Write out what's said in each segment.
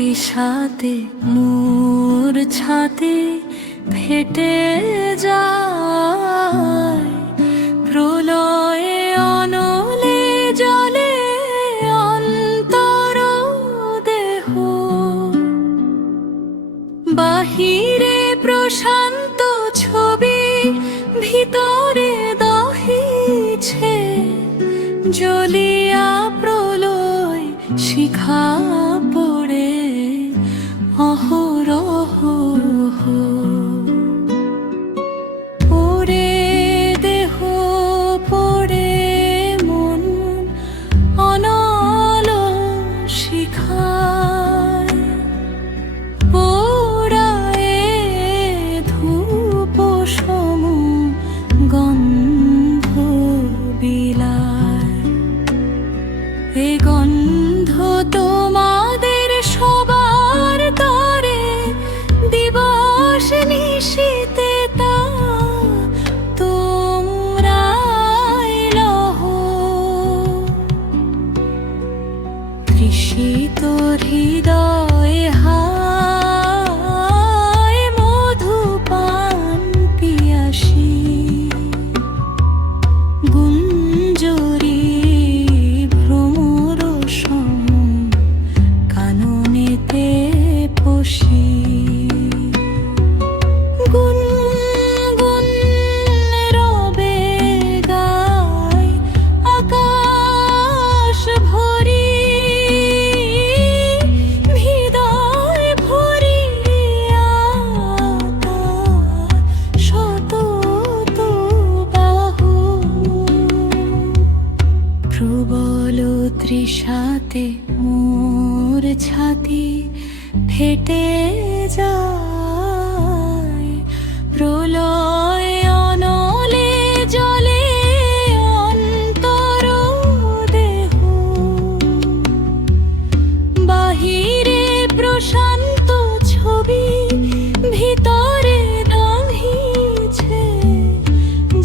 তৃষাতে মোর ছাতি ফেটে যায়, প্রলয়ে অনলে জলে অন্তর দেহ, বাহিরে প্রশান্ত ছবি ভিতরে দহিছে, জ্বলিয়া প্রলয় শিখা পড়ে অহরহ। পড়ে দেহ পড়ে মন অনল শিখায়, পোড়ায়ে ধূপ সম গন্ধ বিলায়। এ গন্ধ তোমাদের সবার তরে দিবস নিশীতে তা তোমরাই লহ। তৃষিত হৃদয় হায় মধুপান পিয়াসী, গুঞ্জরী ভ্রমর সম কাননেতে পশি। গুনগুন রবে গায় আকাশ ভরি, হৃদয় ভরিয়া শত বাহু। প্রবল তৃষাতে মোর ছাতি ফেটে যায়, প্রলয় অনলে জলে অন্তর দেহ, বাহিরে প্রশান্ত ছবি ভিতরে দহিছে,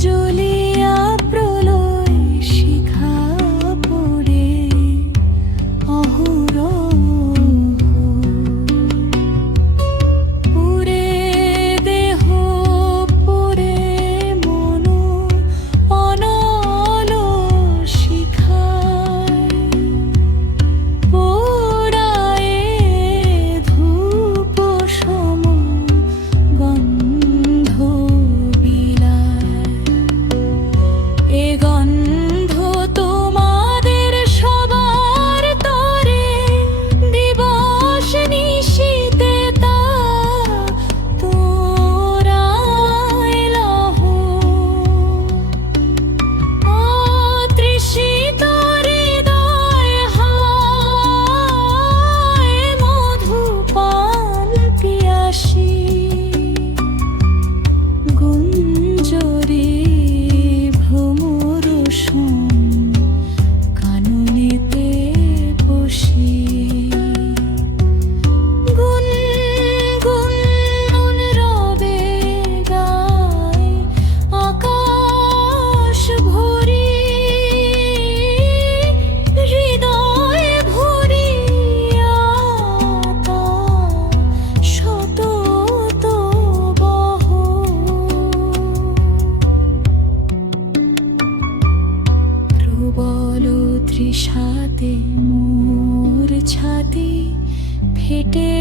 জ্বলিয়া প্রলয় শিখা পড়ে অহরহ। পুরে দেহ পুরে মন অনল শিখায়, পোড়ায়ে ধূপ সম গন্ধ বিলায়। এ গন্ধ তোমাদের সবার তরে দিবস নিশীতে তা তোরাই লহ। অতৃষিত হৃদয় হায় মধুপান পিয়াসী, গুঞ্জরী ভ্রমর সম কাননেতে পশি। গুনগুন রবে গায় আকাশ ভরি, হৃদয় ভরিয়া শত বহ। প্রবল তৃষাতে মোর ছাতি ফেটে